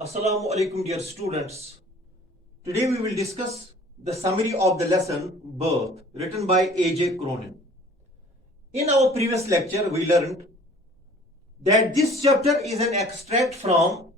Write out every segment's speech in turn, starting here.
Assalamu alaikum, dear students. Today we will discuss the summary of the lesson Birth, written by A.J. Cronin. In our previous lecture, we learned that this chapter is an extract from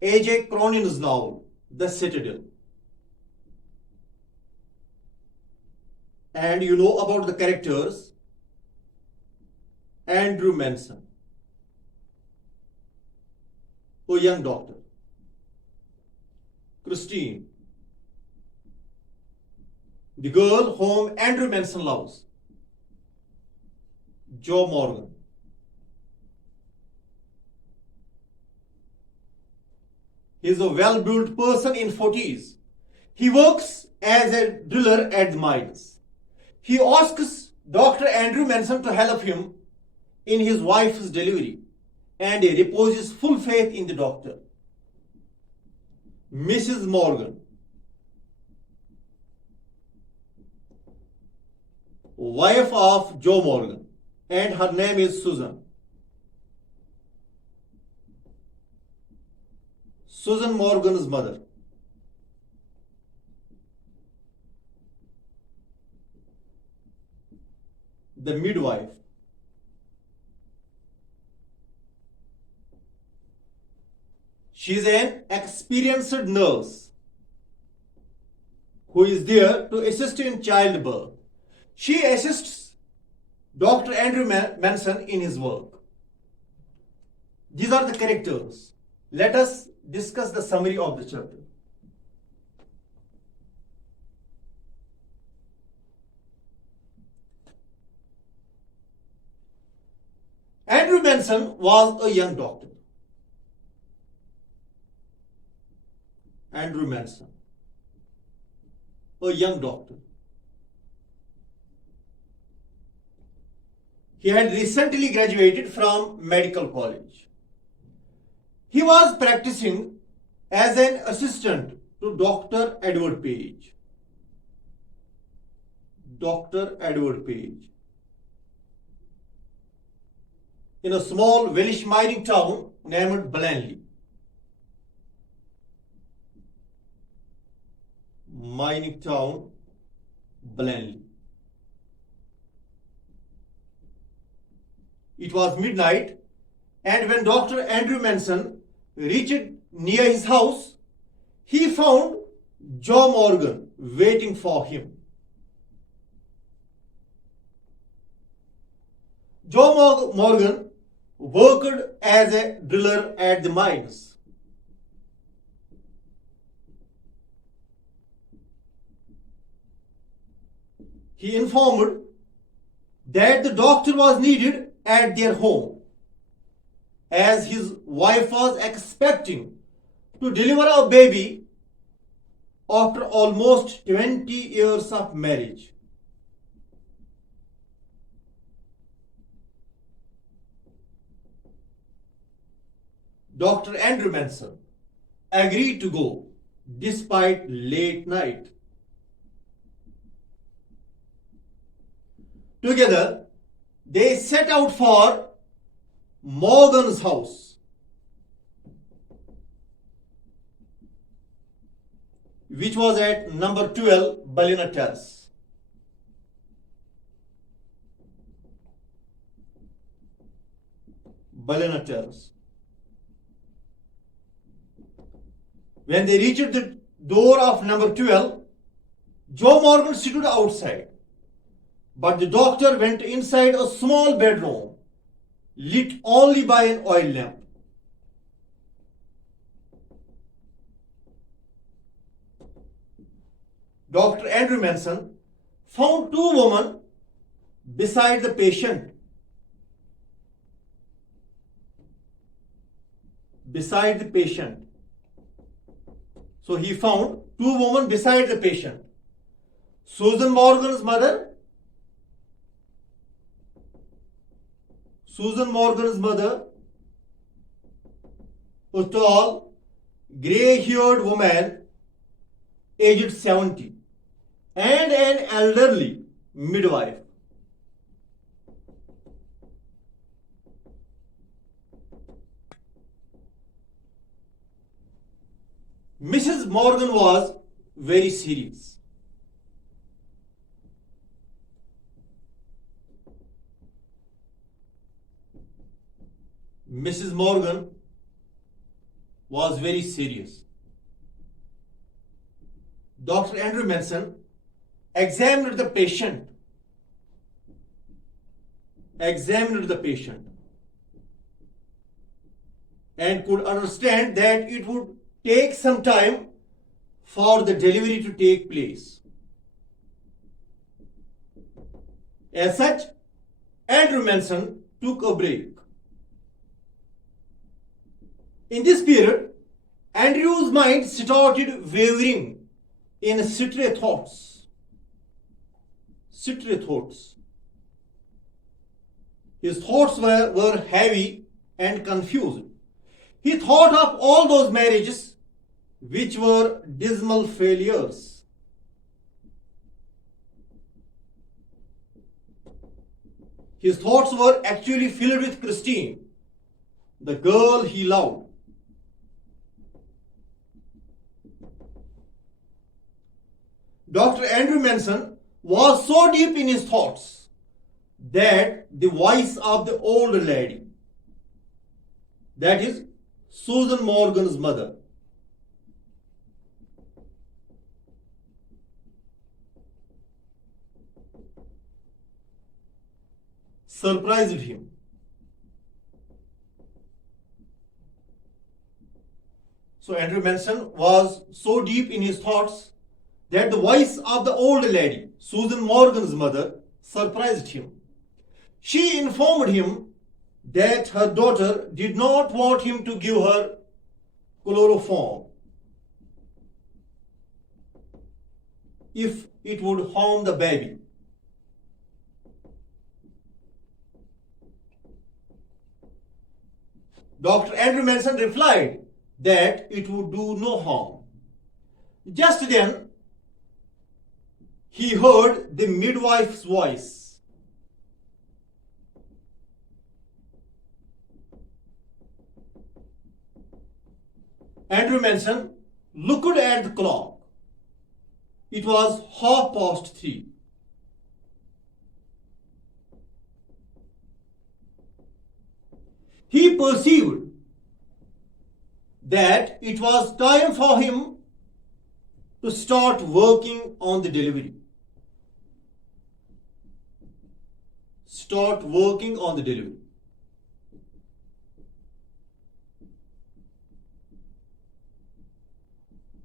A.J. Cronin's novel, The Citadel. And you know about the characters. Andrew Manson, a young doctor. Christine, the girl whom Andrew Manson loves. Joe Morgan, he is a well-built person in 40s. He works as a driller at the mines. He asks Dr. Andrew Manson to help him in his wife's delivery, and he reposes full faith in the doctor. Mrs. Morgan, wife of Joe Morgan, and her name is Susan. Susan Morgan's mother. The midwife. She is an experienced nurse who is there to assist in childbirth. She assists Dr. Andrew Manson in his work. These are the characters. Let us discuss the summary of the chapter. Andrew Manson was a young doctor. Andrew Manson, a young doctor. He had recently graduated from medical college. He was practicing as an assistant to Dr. Edward Page. Dr. Edward Page. In a small Welsh mining town named Blanley. Mining town, Blanley. It was midnight, and when Dr. Andrew Manson reached near his house, he found Joe Morgan waiting for him. Joe Morgan worked as a driller at the mines. He informed that the doctor was needed at their home, as his wife was expecting to deliver a baby after almost 20 years of marriage. Dr. Andrew Manson agreed to go despite late night. Together, they set out for Morgan's house, which was at number 12 Ballina Terrace. Ballina Terrace. When they reached the door of number 12, Joe Morgan stood outside. But the doctor went inside a small bedroom, lit only by an oil lamp. Dr. Andrew Manson found two women beside the patient. Beside the patient. So he found two women beside the patient. Susan Morgan's mother. Susan Morgan's mother, a tall, grey-haired woman, aged 70, and an elderly midwife. Mrs. Morgan was very serious. Mrs. Morgan was very serious. Dr. Andrew Manson examined the patient and could understand that it would take some time for the delivery to take place. As such, Andrew Manson took a break. In this period, Andrew's mind started wavering in stray thoughts. His thoughts were heavy and confused. He thought of all those marriages which were dismal failures. His thoughts were actually filled with Christine, the girl he loved. Dr. Andrew Manson was so deep in his thoughts that the voice of the old lady, that is Susan Morgan's mother, surprised him. So Andrew Manson was so deep in his thoughts that the voice of the old lady, Susan Morgan's mother, surprised him. She informed him that her daughter did not want him to give her chloroform if it would harm the baby. Dr. Andrew Manson replied that it would do no harm. Just then, he heard the midwife's voice. Andrew Manson looked at the clock. It was 3:30. He perceived that it was time for him to start working on the delivery.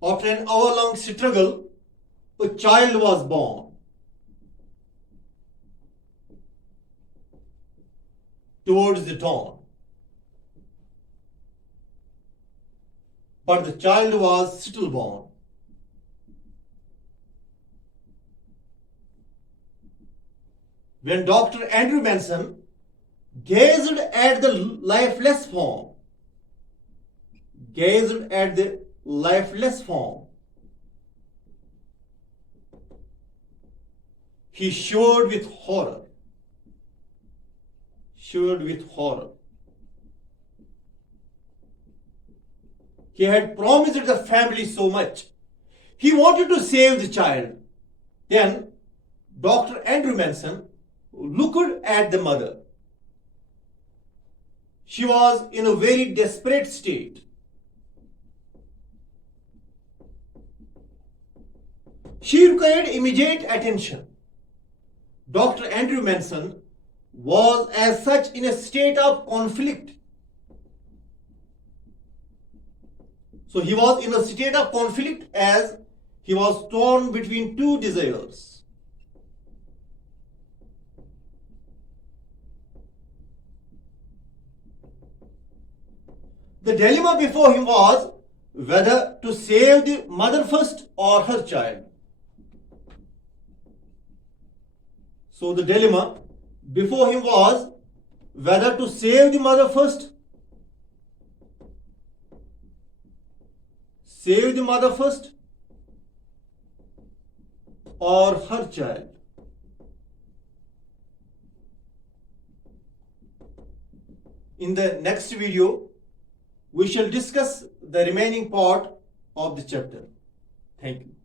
After an hour-long struggle, a child was born. Towards the dawn. But the child was stillborn. When Dr. Andrew Manson gazed at the lifeless form, he shivered with horror. He had promised the family so much. He wanted to save the child. Then Dr. Andrew Manson looked at the mother. She was in a very desperate state. She required immediate attention. Dr. Andrew Manson was as such in a state of conflict. So he was in a state of conflict as he was torn between two desires. The dilemma before him was whether to save the mother first or her child. So the dilemma before him was whether to save the mother first, or her child. In the next video, we shall discuss the remaining part of the chapter. Thank you.